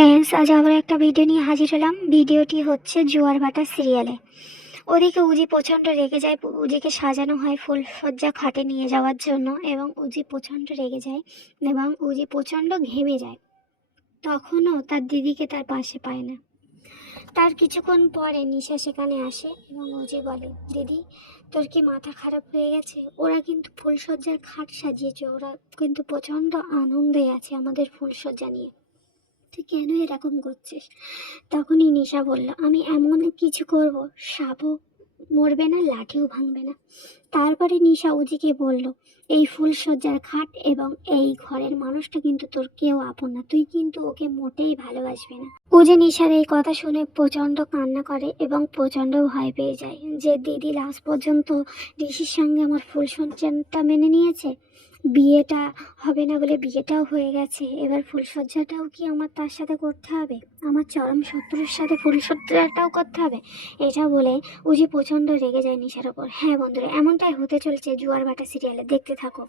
Friends, আজ আবার একটা ভিডিও নিয়ে হাজির হলাম। ভিডিওটি হচ্ছে জোয়ার ভাটা সিরিয়ালে। ওদিকে উজি প্রচণ্ড রেগে যায়। উজিকে সাজানো হয় ফুলসজ্জা খাটে নিয়ে যাওয়ার জন্য এবং উজি প্রচণ্ড রেগে যায় এবং উজি প্রচণ্ড ঘেমে যায়। তখনও তার দিদিকে তার পাশে পায় না। তার কিছুক্ষণ পরে নিশা সেখানে আসে এবং উজি বলে, দিদি তোর কি মাথা খারাপ হয়ে গেছে? ওরা কিন্তু ফুলসজ্জার খাট সাজিয়েছে, ওরা কিন্তু প্রচণ্ড আনন্দে আছে আমাদের ফুলসজ্জা নিয়ে, তুই কেন এরকম করছিস? তখনই নিশা বলল, আমি এমন কিছু করব সাপও মরবে না, লাঠিও ভাঙবে না। তারপরে নিশা উজিকে বলল, এই ফুলসজ্জার খাট এবং এই ঘরের মানুষটা কিন্তু তোর কেউ আপন না, তুই কিন্তু ওকে মোটেই ভালোবাসবি না। উজি নিশার এই কথা শুনে প্রচণ্ড কান্না করে এবং প্রচণ্ড ভয় পেয়ে যায় যে দিদি লাস্ট পর্যন্ত ঋষির সঙ্গে আমার ফুলসজ্জাটা মেনে নিয়েছে। বিয়েটা হবে না বলে বিয়েটাও হয়ে গেছে, এবার ফুলসজ্জাটাও কি আমার তার সাথে করতে হবে? আমার চরম শত্রুর সাথে ফুলসজ্জাটাও করতে হবে? এটা বলে উজি প্রচণ্ড রেগে যায় নিশার ওপর। হ্যাঁ বন্ধুরা, এমনটাই হতে চলছে জোয়ার ভাটা সিরিয়ালে, দেখতে থাকো।